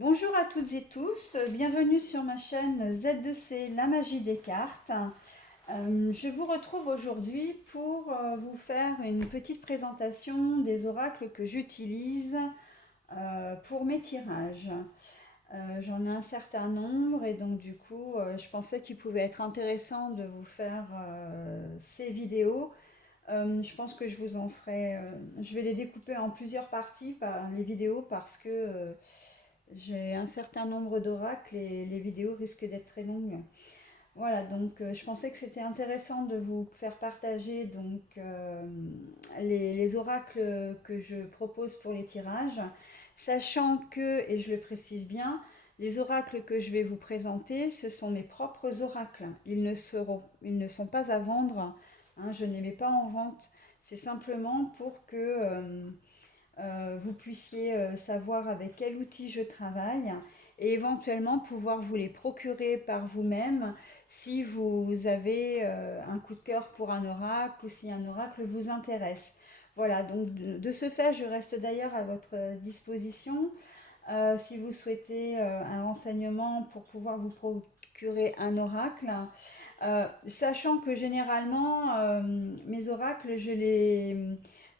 Bonjour à toutes et tous, bienvenue sur ma chaîne Z2C, la magie des cartes. Je vous retrouve aujourd'hui pour vous faire une petite présentation des oracles que j'utilise pour mes tirages. J'en ai un certain nombre et donc du coup je pensais qu'il pouvait être intéressant de vous faire ces vidéos. Je pense que je vous en ferai, je vais les découper en plusieurs parties par les vidéos parce que j'ai un certain nombre d'oracles et les vidéos risquent d'être très longues. Voilà, donc je pensais que c'était intéressant de vous faire partager les oracles que je propose pour les tirages, sachant que, et je le précise bien, les oracles que je vais vous présenter, ce sont mes propres oracles. Ils ne sont pas à vendre, hein, je ne les mets pas en vente. C'est simplement pour que vous puissiez savoir avec quel outil je travaille et éventuellement pouvoir vous les procurer par vous-même si vous avez un coup de cœur pour un oracle ou si un oracle vous intéresse. Voilà, donc de ce fait, je reste d'ailleurs à votre disposition. Si vous souhaitez un renseignement pour pouvoir vous procurer un oracle, sachant que généralement, mes oracles,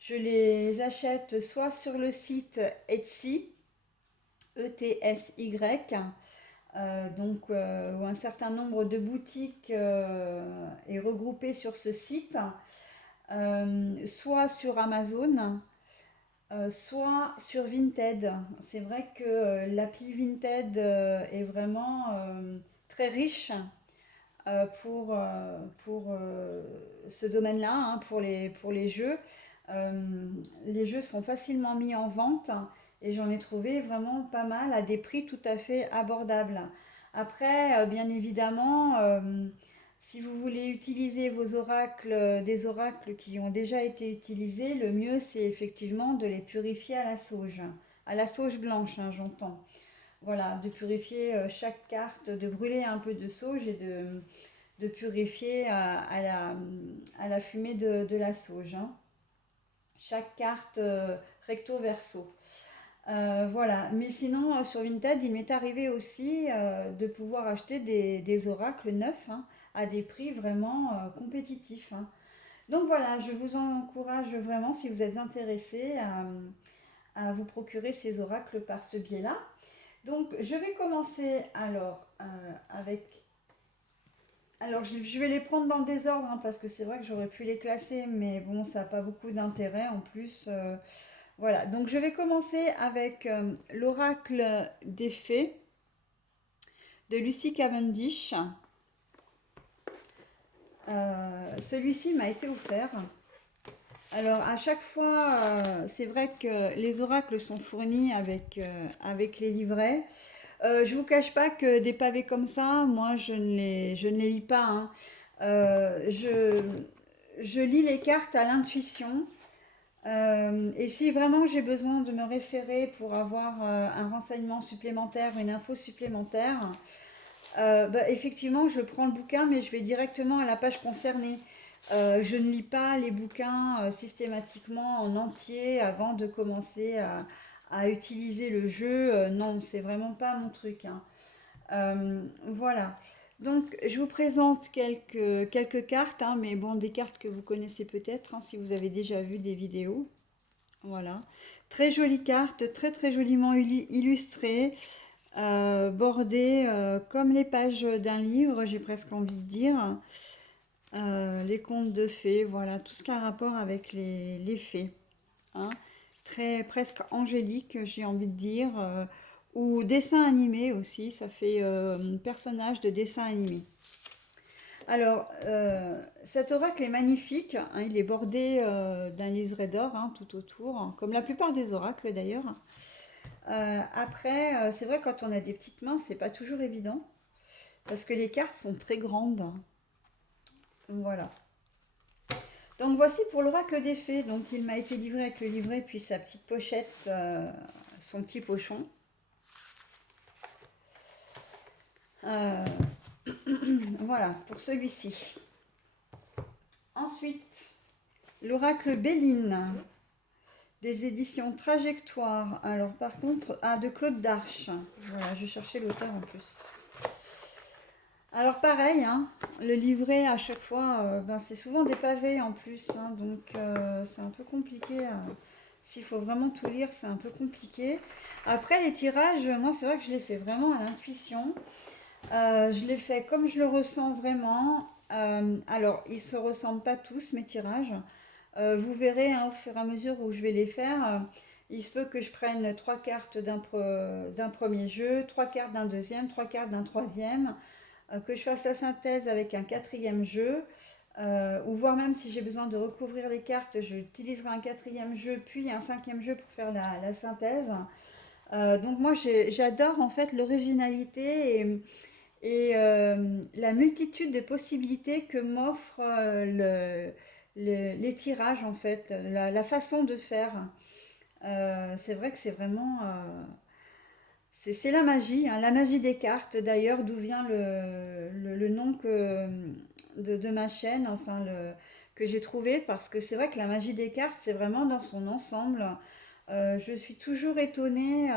je les achète soit sur le site Etsy, ETSY, où un certain nombre de boutiques est regroupé sur ce site, soit sur Amazon, soit sur Vinted. C'est vrai que l'appli Vinted est vraiment très riche pour ce domaine-là, hein, pour les jeux. Les jeux sont facilement mis en vente et j'en ai trouvé vraiment pas mal à des prix tout à fait abordables. Après, bien évidemment, si vous voulez utiliser vos oracles, des oracles qui ont déjà été utilisés, le mieux c'est effectivement de les purifier à la sauge blanche, hein, j'entends. Voilà, de purifier chaque carte, de brûler un peu de sauge et de purifier à la fumée de la sauge, hein. Chaque carte recto verso. Voilà, mais sinon sur Vinted, il m'est arrivé aussi de pouvoir acheter des oracles neufs, hein, à des prix vraiment compétitifs, hein. Donc voilà, je vous encourage vraiment, si vous êtes intéressé, à vous procurer ces oracles par ce biais-là. Donc je vais commencer alors avec. Alors, je vais les prendre dans le désordre, hein, parce que c'est vrai que j'aurais pu les classer, mais bon, ça n'a pas beaucoup d'intérêt en plus. Voilà, donc je vais commencer avec l'oracle des fées de Lucy Cavendish. Celui-ci m'a été offert. Alors, à chaque fois, c'est vrai que les oracles sont fournis avec les livrets. Je vous cache pas que des pavés comme ça, moi, je ne les lis pas, hein. Euh, je, je lis les cartes à l'intuition. Et si vraiment j'ai besoin de me référer pour avoir un renseignement supplémentaire, une info supplémentaire, bah, effectivement, je prends le bouquin, mais je vais directement à la page concernée. Je ne lis pas les bouquins systématiquement en entier avant de commencer à utiliser le jeu. Non, c'est vraiment pas mon truc, hein. Voilà. Donc, je vous présente quelques cartes, hein, mais bon, des cartes que vous connaissez peut-être, hein, si vous avez déjà vu des vidéos. Voilà. Très jolie carte, très très joliment illustrée, bordée comme les pages d'un livre, j'ai presque envie de dire. Les contes de fées, voilà, tout ce qui a rapport avec les fées, hein. Très presque angélique, j'ai envie de dire. Ou dessin animé aussi, ça fait personnage de dessin animé. Alors, cet oracle est magnifique, hein, il est bordé d'un liseré d'or, hein, tout autour, hein, comme la plupart des oracles d'ailleurs. Après, c'est vrai quand on a des petites mains, c'est pas toujours évident, parce que les cartes sont très grandes. Voilà. Donc voici pour l'oracle des fées. Donc il m'a été livré avec le livret, puis sa petite pochette, son petit pochon. Euh, voilà pour celui-ci. Ensuite, l'oracle Béline des éditions Trajectoire. Alors par contre, de Claude Darche. Voilà, je cherchais l'auteur en plus. Alors pareil, hein, le livret à chaque fois, c'est souvent des pavés en plus, hein, donc c'est un peu compliqué. S'il faut vraiment tout lire, c'est un peu compliqué. Après les tirages, moi c'est vrai que je les fais vraiment à l'intuition. Je les fais comme je le ressens vraiment. Alors ils se ressemblent pas tous mes tirages. Vous verrez hein, au fur et à mesure où je vais les faire. Il se peut que je prenne trois cartes d'un premier jeu, trois cartes d'un deuxième, trois cartes d'un troisième, que je fasse la synthèse avec un quatrième jeu, ou voire même si j'ai besoin de recouvrir les cartes, j'utiliserai un quatrième jeu puis un cinquième jeu pour faire la synthèse. Donc moi j'adore en fait l'originalité et la multitude de possibilités que m'offrent les tirages en fait, la façon de faire. C'est vrai que c'est vraiment c'est la magie, hein, la magie des cartes d'ailleurs, d'où vient le nom de ma chaîne, enfin que j'ai trouvé, parce que c'est vrai que la magie des cartes, c'est vraiment dans son ensemble. Je suis toujours étonnée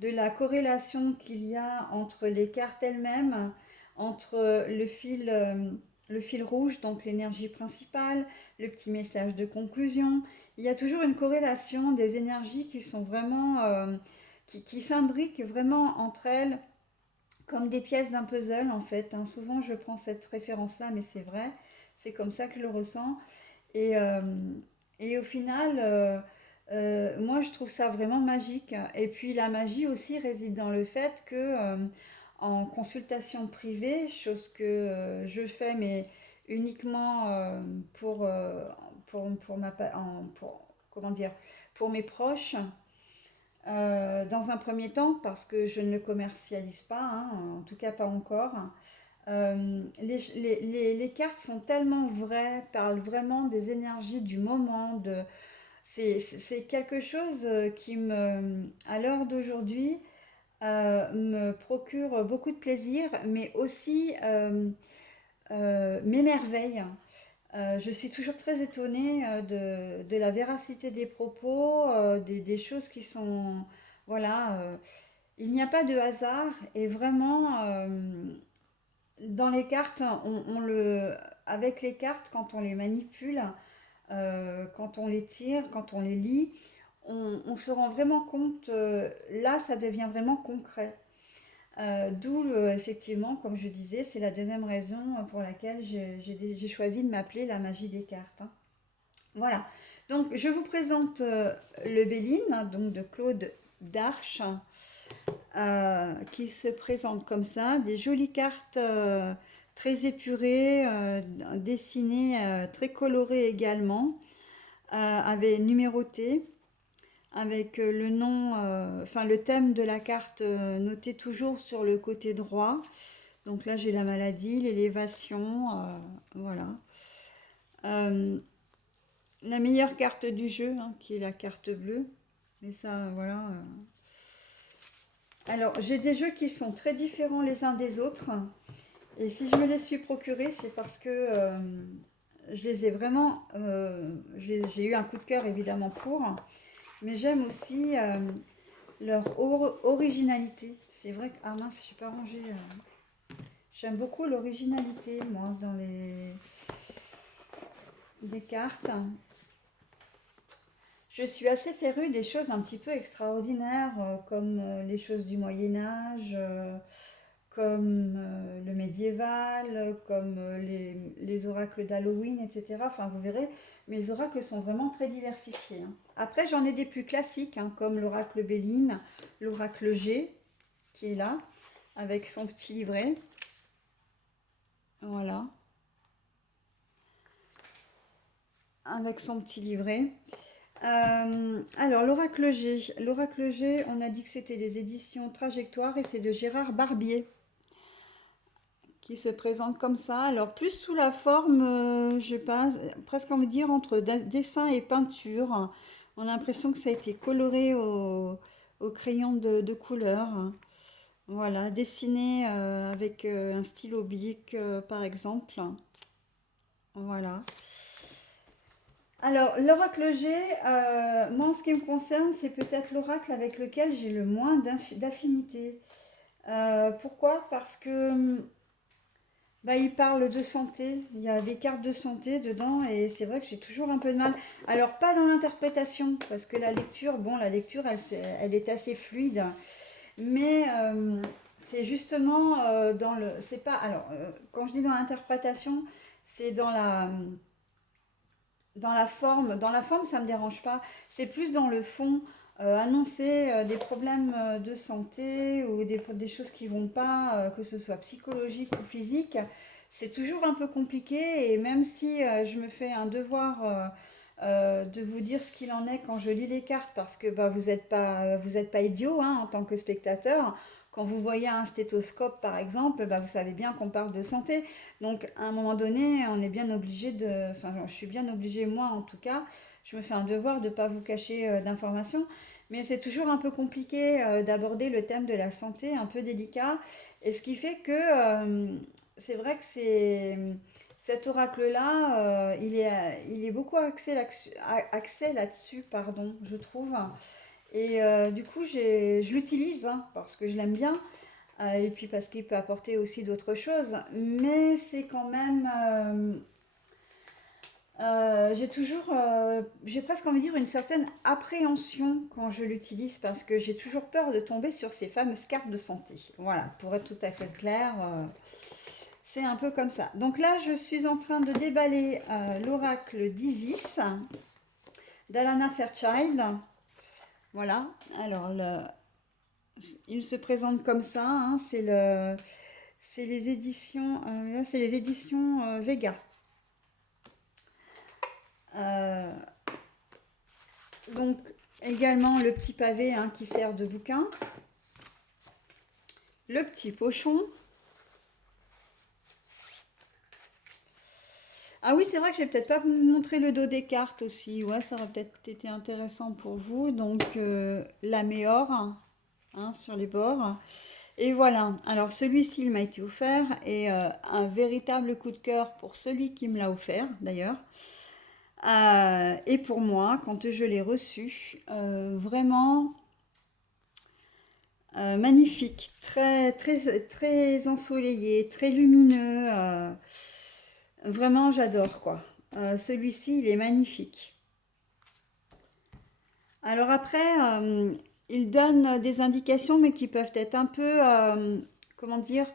de la corrélation qu'il y a entre les cartes elles-mêmes, entre le fil rouge, donc l'énergie principale, le petit message de conclusion. Il y a toujours une corrélation des énergies qui sont vraiment qui s'imbriquent vraiment entre elles comme des pièces d'un puzzle en fait, hein. Souvent je prends cette référence-là, mais c'est vrai, c'est comme ça que je le ressens. Et, euh, et au final, moi je trouve ça vraiment magique. Et puis la magie aussi réside dans le fait que en consultation privée, chose que je fais mais uniquement pour comment dire, pour mes proches, dans un premier temps, parce que je ne le commercialise pas, hein, en tout cas pas encore. Les cartes sont tellement vraies, parlent vraiment des énergies du moment. C'est quelque chose qui à l'heure d'aujourd'hui, me procure beaucoup de plaisir, mais aussi m'émerveille. Je suis toujours très étonnée de la véracité des propos, des choses qui sont... Voilà, il n'y a pas de hasard et vraiment, dans les cartes, avec les cartes, quand on les manipule, quand on les tire, quand on les lit, on se rend vraiment compte, là ça devient vraiment concret. D'où, effectivement, comme je disais, c'est la deuxième raison pour laquelle j'ai choisi de m'appeler la magie des cartes, hein. Voilà. Donc, je vous présente le Béline, hein, donc de Claude Darche, qui se présente comme ça. Des jolies cartes très épurées, dessinées, très colorées également, avec numéroté, avec le nom, enfin le thème de la carte noté toujours sur le côté droit. Donc là, j'ai la maladie, l'élévation, voilà. Euh, la meilleure carte du jeu, hein, qui est la carte bleue. Mais ça, voilà. Alors, j'ai des jeux qui sont très différents les uns des autres. Et si je me les suis procurés, c'est parce que je les ai vraiment... j'ai eu un coup de cœur évidemment pour. Mais j'aime aussi leur originalité. C'est vrai que... Ah mince, je n'ai pas rangé... J'aime beaucoup l'originalité, moi, dans des cartes. Je suis assez férue des choses un petit peu extraordinaires, comme les choses du Moyen Âge, comme le médiéval, comme les oracles d'Halloween, etc. Enfin, vous verrez, mes oracles sont vraiment très diversifiés, hein. Après, j'en ai des plus classiques, hein, comme l'oracle Béline, l'oracle G, qui est là, avec son petit livret. Voilà, avec son petit livret. Alors, l'oracle G, on a dit que c'était les éditions Trajectoire et c'est de Gérard Barbier qui se présente comme ça. Alors, plus sous la forme, je pense, presque envie de dire entre dessin et peinture. On a l'impression que ça a été coloré au crayon de couleur. Voilà, dessiné avec un stylo bic, par exemple. Voilà. Alors, l'oracle que j'ai, moi en ce qui me concerne, c'est peut-être l'oracle avec lequel j'ai le moins d'affinité. Pourquoi? Parce que bah, il parle de santé, il y a des cartes de santé dedans et c'est vrai que j'ai toujours un peu de mal. Alors, pas dans l'interprétation, parce que la lecture, bon, la lecture, elle est assez fluide, mais c'est justement dans le... C'est pas... Alors, quand je dis dans l'interprétation, c'est dans la forme. Dans la forme, ça ne me dérange pas. C'est plus dans le fond. Annoncer des problèmes de santé ou des choses qui vont pas, que ce soit psychologique ou physique, c'est toujours un peu compliqué. Et même si je me fais un devoir de vous dire ce qu'il en est quand je lis les cartes, parce que bah, vous êtes pas idiot hein, en tant que spectateur. Quand vous voyez un stéthoscope, par exemple, bah, vous savez bien qu'on parle de santé. Donc, à un moment donné, on est bien obligé de... Enfin, je suis bien obligée, moi en tout cas, je me fais un devoir de ne pas vous cacher d'informations. Mais c'est toujours un peu compliqué d'aborder le thème de la santé, un peu délicat. Et ce qui fait que c'est vrai que cet oracle-là, il est beaucoup axé là-dessus, pardon, je trouve. Et du coup, je l'utilise hein, parce que je l'aime bien. Et puis parce qu'il peut apporter aussi d'autres choses. Mais c'est quand même... j'ai toujours, j'ai presque envie de dire une certaine appréhension quand je l'utilise parce que j'ai toujours peur de tomber sur ces fameuses cartes de santé. Voilà, pour être tout à fait clair, c'est un peu comme ça. Donc là, je suis en train de déballer l'oracle d'Isis d'Alana Fairchild. Voilà, alors il se présente comme ça, hein, c'est les éditions, là, c'est les éditions Vega. Euh, donc également le petit pavé hein, qui sert de bouquin, le petit pochon. Ah oui, c'est vrai que j'ai peut-être pas montré le dos des cartes aussi. Ouais, ça aurait peut-être été intéressant pour vous. Donc la méor hein, sur les bords. Et voilà. Alors celui-ci, il m'a été offert et un véritable coup de cœur pour celui qui me l'a offert d'ailleurs. Et pour moi, quand je l'ai reçu, vraiment magnifique, très ensoleillé, très lumineux. Vraiment, j'adore quoi. Celui-ci, il est magnifique. Alors après, il donne des indications, mais qui peuvent être un peu, comment dire,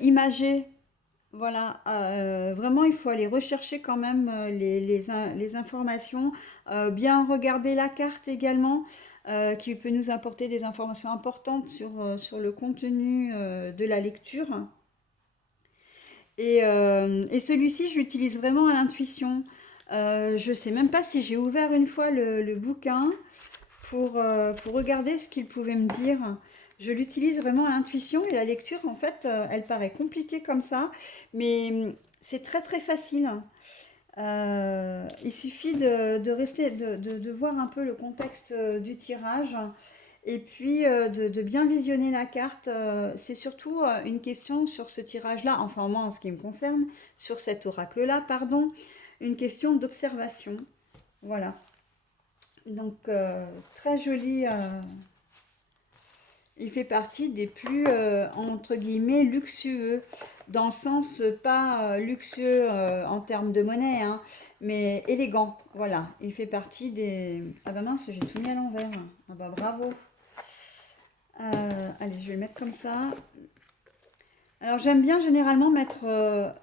imagées. Voilà, vraiment, il faut aller rechercher quand même les informations, bien regarder la carte également, qui peut nous apporter des informations importantes sur le contenu de la lecture. Et celui-ci, je l'utilise vraiment à l'intuition. Je ne sais même pas si j'ai ouvert une fois le bouquin pour regarder ce qu'il pouvait me dire. Je l'utilise vraiment à l'intuition et la lecture, en fait, elle paraît compliquée comme ça, mais c'est très très facile. Il suffit de rester, de voir un peu le contexte du tirage et puis de bien visionner la carte. C'est surtout une question sur ce tirage-là, enfin moi en ce qui me concerne, sur cet oracle-là, pardon, une question d'observation. Voilà. Donc très joli. Il fait partie des plus entre guillemets luxueux, dans le sens pas luxueux en termes de monnaie, hein, mais élégant. Voilà, il fait partie des. Ah bah mince, j'ai tout mis à l'envers. Ah bah bravo. Allez, je vais le mettre comme ça. Alors j'aime bien généralement mettre,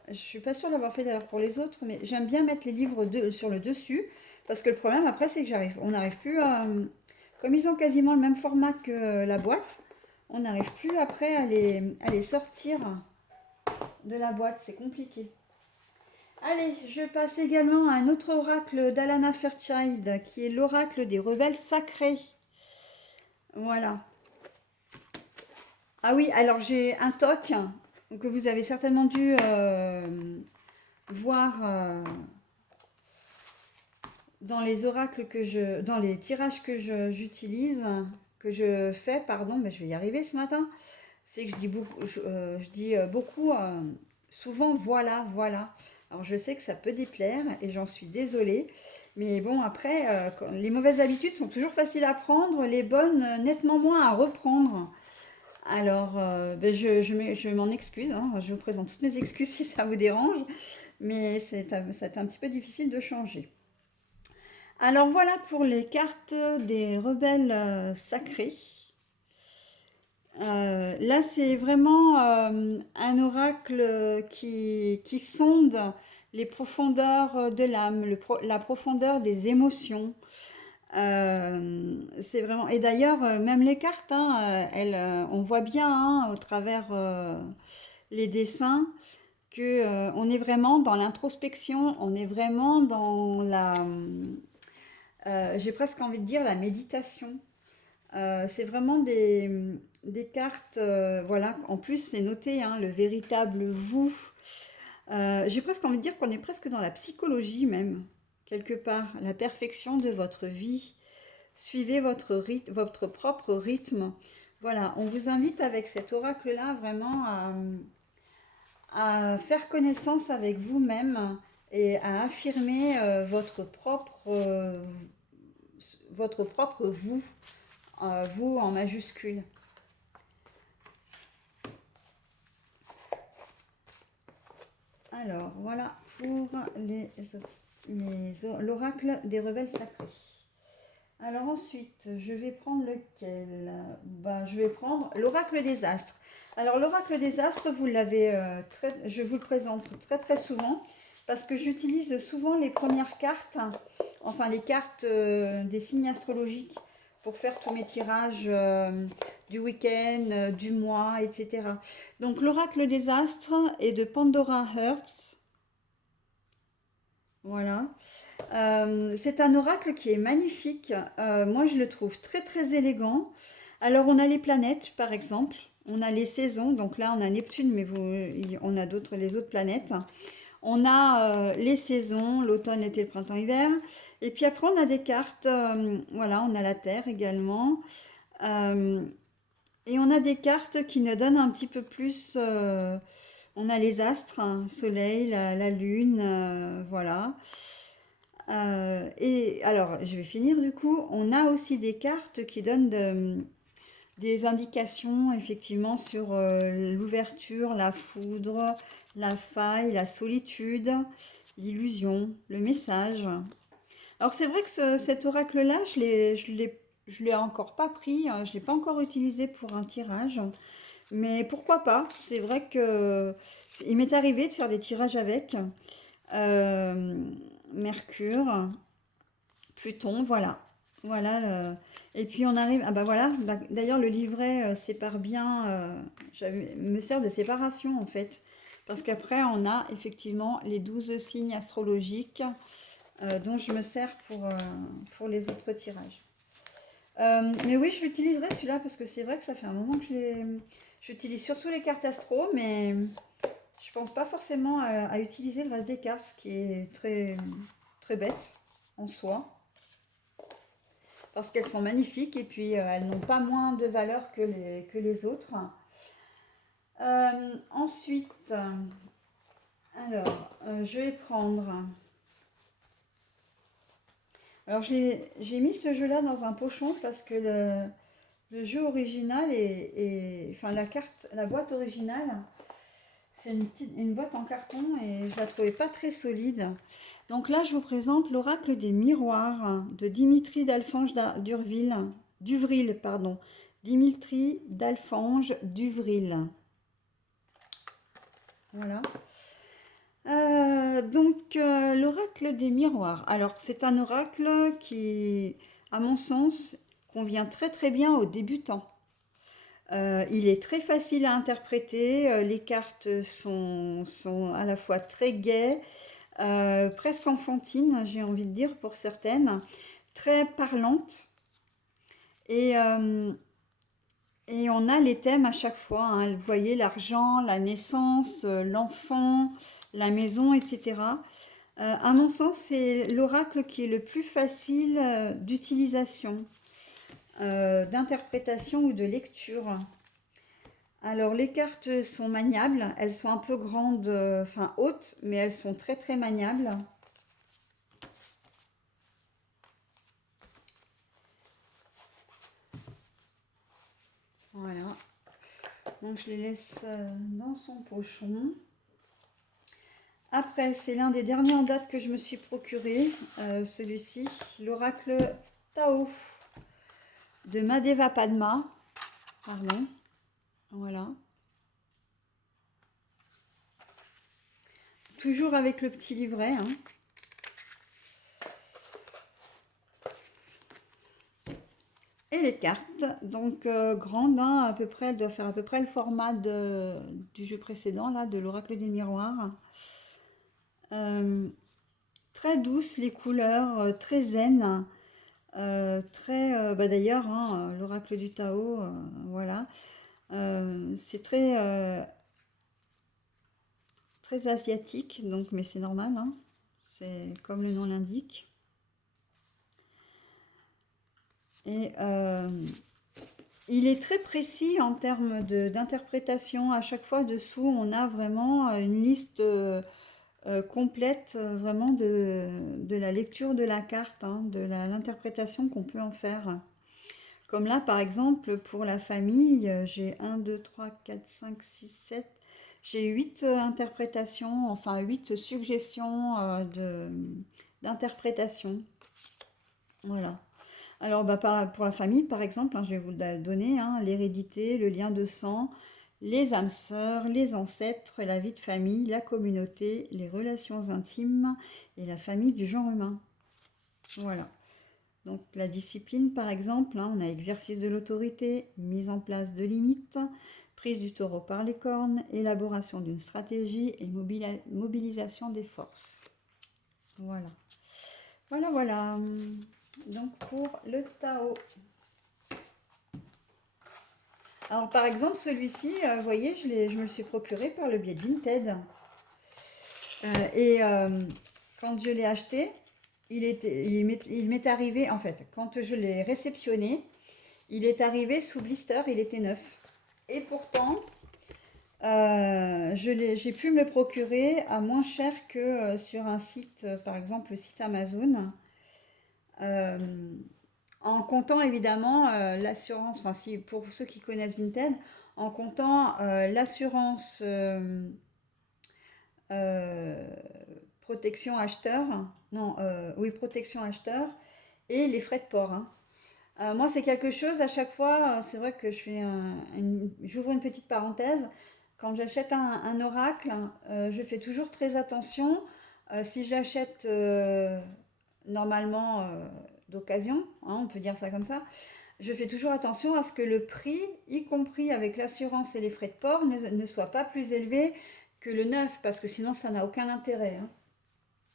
je suis pas sûre d'avoir fait d'ailleurs pour les autres, mais j'aime bien mettre les livres sur le dessus, parce que le problème après c'est que on n'arrive plus à, comme ils ont quasiment le même format que la boîte, on n'arrive plus après à les sortir de la boîte, c'est compliqué. Allez, je passe également à un autre oracle d'Alana Fairchild, qui est l'oracle des rebelles sacrés. Voilà. Ah oui, alors j'ai un toc que vous avez certainement dû voir dans les oracles dans les tirages que j'utilise, que je fais, pardon, mais je vais y arriver ce matin. C'est que je dis beaucoup, souvent voilà, voilà. Alors je sais que ça peut déplaire et j'en suis désolée. Mais bon, après, les mauvaises habitudes sont toujours faciles à prendre, les bonnes, nettement moins à reprendre. Alors, ben, je m'en excuse, hein, je vous présente toutes mes excuses si ça vous dérange, mais c'est un petit peu difficile de changer. Alors voilà pour les cartes des rebelles sacrés. Là, c'est vraiment un oracle qui sonde les profondeurs de l'âme, la profondeur des émotions. C'est vraiment. Et d'ailleurs, même les cartes, hein, on voit bien hein, au travers les dessins que on est vraiment dans l'introspection, on est vraiment dans j'ai presque envie de dire la méditation. C'est vraiment des cartes, voilà. En plus, c'est noté, hein, le véritable vous. J'ai presque envie de dire qu'on est presque dans la psychologie même, quelque part, la perfection de votre vie. Suivez votre propre rythme. Voilà, on vous invite avec cet oracle-là vraiment à faire connaissance avec vous-même et à affirmer votre propre vous, vous en majuscule. Alors, voilà pour l'oracle des rebelles sacrés. Alors ensuite, je vais prendre lequel? Bah, je vais prendre l'oracle des astres. Alors l'oracle des astres, je vous le présente très très souvent parce que j'utilise souvent les premières cartes, enfin les cartes des signes astrologiques pour faire tous mes tirages du week-end, du mois, etc. Donc l'oracle des astres est de Pandora Hertz. Voilà. C'est un oracle qui est magnifique. Moi, je le trouve très très élégant. Alors, on a les planètes, par exemple. On a les saisons. Donc là, on a Neptune, mais on a les autres planètes. On a les saisons, l'automne, l'été, le printemps, hiver. Et puis après, on a des cartes. Voilà, on a la Terre également. Euh, et on a des cartes qui nous donnent un petit peu plus. On a les astres, hein, Soleil, la Lune, voilà. Et alors, je vais finir du coup. On a aussi des cartes qui donnent des indications effectivement sur l'ouverture, la foudre, la faille, la solitude, l'illusion, le message. Alors c'est vrai que cet oracle-là, je l'ai encore pas pris, hein, je l'ai pas encore utilisé pour un tirage. Mais pourquoi pas? C'est vrai que il m'est arrivé de faire des tirages avec. Euh, Mercure, Pluton, voilà. Voilà. Et puis on arrive. Ah bah voilà. D'ailleurs, le livret sépare bien. Me sert de séparation en fait. Parce qu'après, on a effectivement les 12 signes astrologiques dont je me sers pour les autres tirages. Mais oui, je l'utiliserai celui-là parce que c'est vrai que ça fait un moment que j'utilise surtout les cartes astro, mais je pense pas forcément à utiliser le reste des cartes, ce qui est très, très bête en soi, parce qu'elles sont magnifiques et puis elles n'ont pas moins de valeur que les autres. Ensuite, alors, je vais prendre. Alors, j'ai mis ce jeu-là dans un pochon parce que le jeu original enfin la boîte originale, c'est une boîte en carton et je la trouvais pas très solide. Donc là, je vous présente l'oracle des miroirs de Dimitri d'Alphonse d'Uvril, pardon. Dimitri d'Alphonse d'Uvril. Voilà. L'oracle des miroirs. Alors, c'est un oracle qui, à mon sens, convient très très bien aux débutants. Il est très facile à interpréter. Les cartes sont à la fois très gaies, presque enfantines, j'ai envie de dire pour certaines, très parlantes. Et, euh, et on a les thèmes à chaque fois, hein. Vous voyez, l'argent, la naissance, l'enfant, la maison, etc. À mon sens, c'est l'oracle qui est le plus facile d'utilisation, d'interprétation ou de lecture. Alors, les cartes sont maniables. Elles sont un peu grandes, enfin hautes, mais elles sont très très maniables. Voilà. Donc, je les laisse dans son pochon. Après, c'est l'un des derniers en date que je me suis procuré. Celui-ci, l'oracle Tao de Madeva Padma. Pardon. Voilà. Toujours avec le petit livret. Hein. Et les cartes, donc grandes, hein, à peu près, elle doit faire à peu près le format du jeu précédent, là, de l'oracle des miroirs. Très douces les couleurs, très zen, très, bah d'ailleurs, hein, l'oracle du Tao, voilà. C'est très, très asiatique, donc, mais c'est normal, hein, c'est comme le nom l'indique. Et il est très précis en termes d'interprétation. À chaque fois, dessous, on a vraiment une liste complète, vraiment de la lecture de la carte, hein, de l'interprétation qu'on peut en faire. Comme là, par exemple, pour la famille, j'ai 1, 2, 3, 4, 5, 6, 7. J'ai 8 interprétations, enfin 8 suggestions d'interprétation. Voilà. Alors, bah, pour la famille, par exemple, hein, je vais vous le donner, hein, l'hérédité, le lien de sang, les âmes sœurs, les ancêtres, la vie de famille, la communauté, les relations intimes et la famille du genre humain. Voilà. Donc, la discipline, par exemple, hein, on a exercice de l'autorité, mise en place de limites, prise du taureau par les cornes, élaboration d'une stratégie et mobilisation des forces. Voilà. Voilà, voilà. Donc pour le Tao. Alors par exemple celui-ci, vous voyez, je me le suis procuré par le biais de Vinted. Et quand je l'ai acheté, il m'est arrivé, en fait, quand je l'ai réceptionné, il est arrivé sous blister, il était neuf. Et pourtant, j'ai pu me le procurer à moins cher que sur un site, par exemple le site Amazon. Euh, En comptant évidemment l'assurance, enfin si pour ceux qui connaissent Vinted, en comptant l'assurance euh, protection acheteur, non, oui, protection acheteur et les frais de port. Hein. Moi, c'est quelque chose, à chaque fois, c'est vrai que j'ouvre une petite parenthèse. Quand j'achète un oracle, je fais toujours très attention. Si j'achète normalement d'occasion, hein, on peut dire ça comme ça, je fais toujours attention à ce que le prix, y compris avec l'assurance et les frais de port, ne soit pas plus élevé que le neuf, parce que sinon ça n'a aucun intérêt. Hein.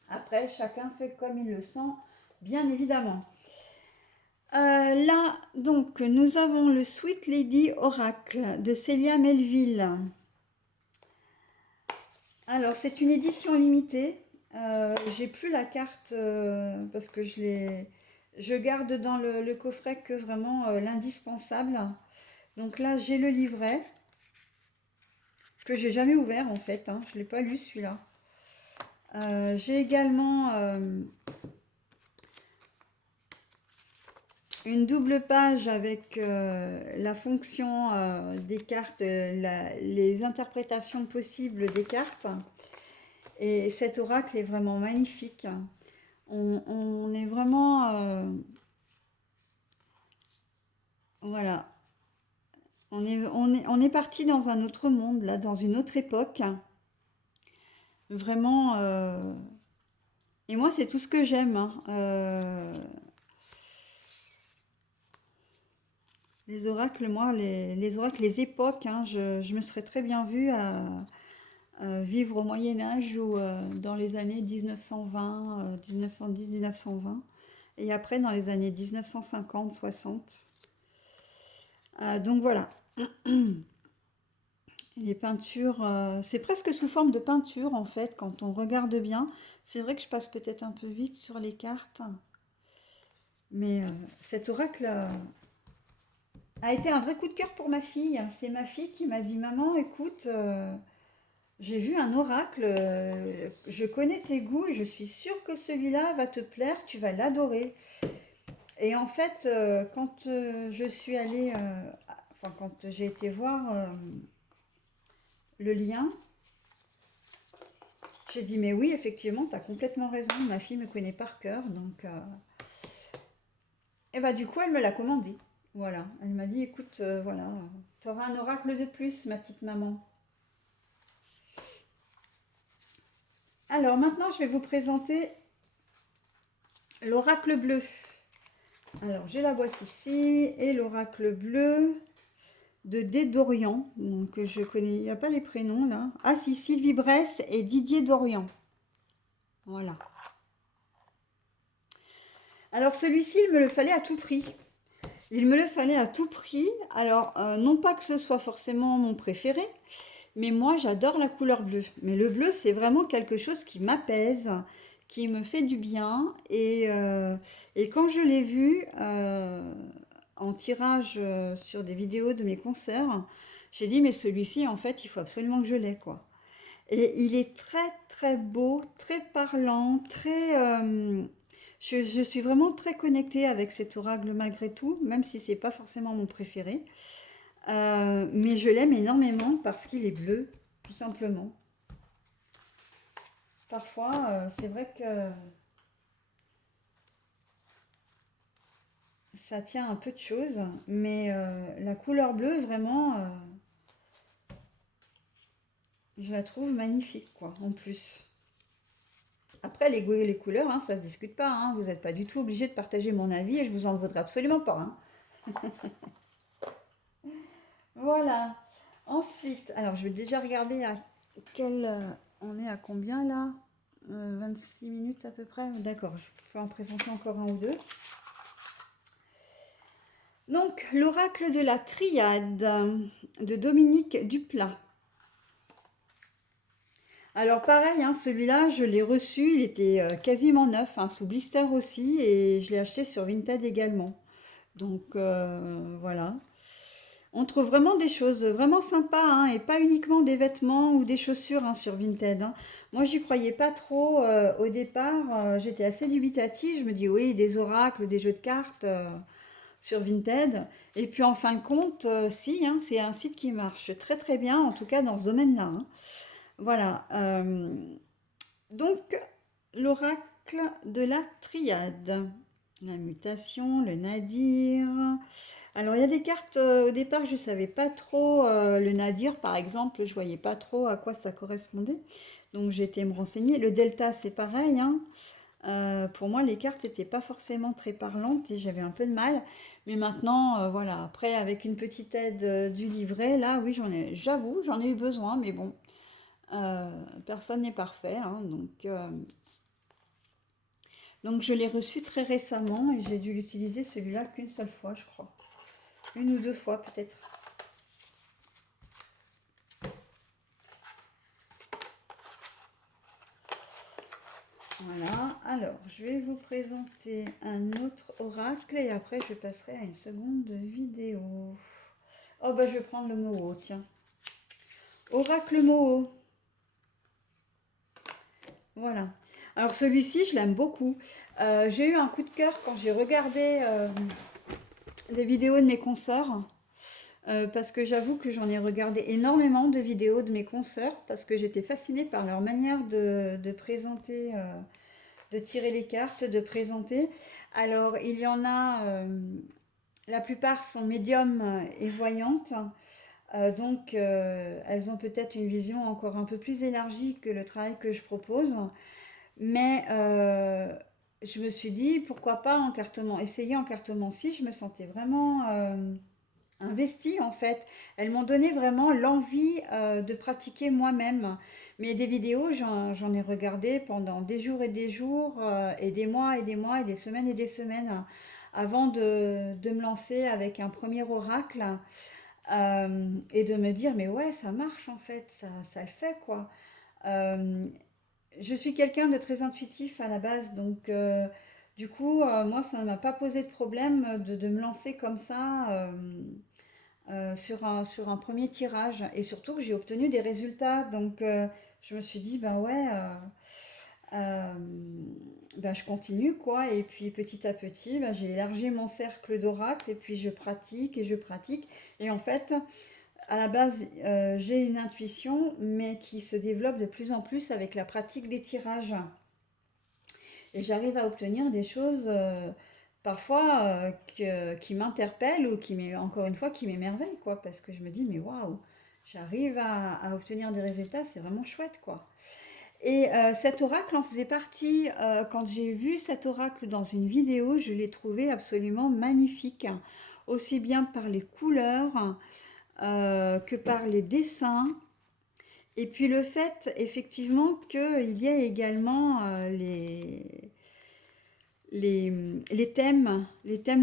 Après, chacun fait comme il le sent, bien évidemment. Là, donc, nous avons le Sweet Lady Oracle de Célia Melville. Alors, c'est une édition limitée. J'ai plus la carte parce que je garde dans le coffret que vraiment l'indispensable. Donc là, j'ai le livret que j'ai jamais ouvert en fait. Hein. Je l'ai pas lu celui-là. J'ai également une double page avec la fonction des cartes, les interprétations possibles des cartes. Et cet oracle est vraiment magnifique. On est vraiment... voilà. On est parti dans un autre monde, là, dans une autre époque. Vraiment... et moi, c'est tout ce que j'aime. Hein. Les oracles, moi, les oracles, les époques, hein, je me serais très bien vue à vivre au Moyen-Âge ou dans les années 1920, 1910-1920. Et après, dans les années 1950-60. Donc voilà. Les peintures, c'est presque sous forme de peinture en fait, quand on regarde bien. C'est vrai que je passe peut-être un peu vite sur les cartes. Mais cet oracle a été un vrai coup de cœur pour ma fille. C'est ma fille qui m'a dit, maman, écoute, j'ai vu un oracle, je connais tes goûts et je suis sûre que celui-là va te plaire, tu vas l'adorer. Et en fait, quand je suis allée, enfin quand j'ai été voir le lien, j'ai dit, mais oui, effectivement, tu as complètement raison, ma fille me connaît par cœur, donc... et bah du coup, elle me l'a commandé. Voilà, elle m'a dit, écoute, voilà, tu auras un oracle de plus, ma petite maman. Alors maintenant, je vais vous présenter l'oracle bleu. Alors, j'ai la boîte ici et l'oracle bleu de D. Dorian. Donc, je connais, il n'y a pas les prénoms là. Ah, si, Sylvie Bresse et Didier Dorian. Voilà. Alors, celui-ci, il me le fallait à tout prix. Il me le fallait à tout prix. Alors, non pas que ce soit forcément mon préféré, mais moi, j'adore la couleur bleue. Mais le bleu, c'est vraiment quelque chose qui m'apaise, qui me fait du bien. Et quand je l'ai vu en tirage sur des vidéos de mes concerts, j'ai dit, mais celui-ci, en fait, il faut absolument que je l'aie, quoi. Et il est très, très beau, très parlant, très... je suis vraiment très connectée avec cet oracle malgré tout, même si c'est pas forcément mon préféré. Mais je l'aime énormément parce qu'il est bleu, tout simplement. Parfois, c'est vrai que ça tient un peu de choses, mais la couleur bleue, vraiment, je la trouve magnifique, quoi, en plus. Après, les goûts et les couleurs, hein, ça se discute pas, hein. Vous n'êtes pas du tout obligé de partager mon avis et je vous en voudrais absolument pas, hein. Voilà. Ensuite, alors je vais déjà regarder à quel... on est à combien là? 26 minutes à peu près. D'accord, je peux en présenter encore un ou deux. Donc, l'oracle de la triade de Dominique Duplat. Alors pareil, hein, celui-là, je l'ai reçu, il était quasiment neuf, hein, sous blister aussi, et je l'ai acheté sur Vinted également. Donc voilà. On trouve vraiment des choses vraiment sympas, hein, et pas uniquement des vêtements ou des chaussures, hein, sur Vinted, hein. Moi, j'y croyais pas trop au départ. J'étais assez dubitative. Je me dis oui, des oracles, des jeux de cartes sur Vinted. Et puis en fin de compte, si, hein, c'est un site qui marche très très bien, en tout cas dans ce domaine-là, hein. Voilà. Donc, l'oracle de la triade. La mutation, le nadir. Alors, il y a des cartes, au départ, je ne savais pas trop. Le nadir, par exemple, je ne voyais pas trop à quoi ça correspondait. Donc, j'ai été me renseigner. Le delta, c'est pareil, hein. Pour moi, les cartes n'étaient pas forcément très parlantes et j'avais un peu de mal. Mais maintenant, voilà, après, avec une petite aide du livret, là, oui, j'avoue, j'en ai eu besoin, mais bon, personne n'est parfait, hein, donc je l'ai reçu très récemment et j'ai dû l'utiliser celui-là qu'une seule fois, je crois. Une ou deux fois peut-être. Voilà, alors je vais vous présenter un autre oracle et après je passerai à une seconde vidéo. Oh bah je vais prendre le Moho, tiens. Oracle Moho. Voilà. Alors celui-ci, je l'aime beaucoup. J'ai eu un coup de cœur quand j'ai regardé des vidéos de mes consoeurs. Parce que j'avoue que j'en ai regardé énormément de vidéos de mes consoeurs parce que j'étais fascinée par leur manière de présenter, de tirer les cartes, de présenter. Alors, il y en a, la plupart sont médiums et voyantes. Donc, elles ont peut-être une vision encore un peu plus élargie que le travail que je propose. Mais je me suis dit, pourquoi pas encartement, essayer encartement-ci. Je me sentais vraiment investie en fait. Elles m'ont donné vraiment l'envie de pratiquer moi-même. Mais des vidéos, j'en ai regardé pendant des jours et des mois et des mois et des semaines avant de me lancer avec un premier oracle et de me dire mais ouais ça marche en fait, ça le fait quoi. Euh, je suis quelqu'un de très intuitif à la base, donc du coup, moi, ça ne m'a pas posé de problème de me lancer comme ça. sur un premier tirage. Et surtout que j'ai obtenu des résultats. Donc, je me suis dit, bah ouais, euh, bah, je continue quoi. Et puis petit à petit, bah, j'ai élargi mon cercle d'oracle et puis je pratique et je pratique. Et en fait, à la base, j'ai une intuition, mais qui se développe de plus en plus avec la pratique des tirages. Et j'arrive à obtenir des choses parfois qui m'interpellent ou encore une fois, qui m'émerveillent, quoi. Parce que je me dis, mais waouh, j'arrive à obtenir des résultats, c'est vraiment chouette, quoi. Et cet oracle en faisait partie. Quand j'ai vu cet oracle dans une vidéo, je l'ai trouvé absolument magnifique, aussi bien par les couleurs que par les dessins. Et puis le fait, effectivement, qu'il y a également les thèmes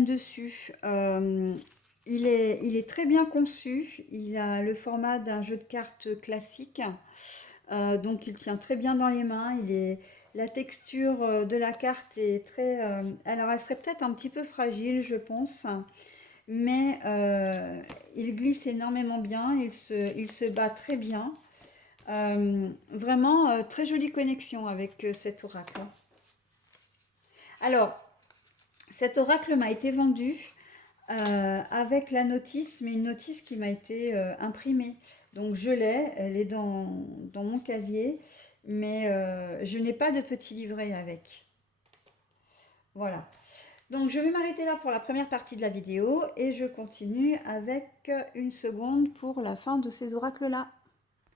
dessus. Il est très bien conçu. Il a le format d'un jeu de cartes classique. Donc il tient très bien dans les mains. La texture de la carte est très... alors elle serait peut-être un petit peu fragile, je pense. Mais il glisse énormément bien. Il se bat très bien. Vraiment très jolie connexion avec cet oracle. Alors, cet oracle m'a été vendu avec la notice, mais une notice qui m'a été imprimée. Donc je l'ai, elle est dans mon casier, mais je n'ai pas de petit livret avec. Voilà. Donc je vais m'arrêter là pour la première partie de la vidéo et je continue avec une seconde pour la fin de ces oracles-là.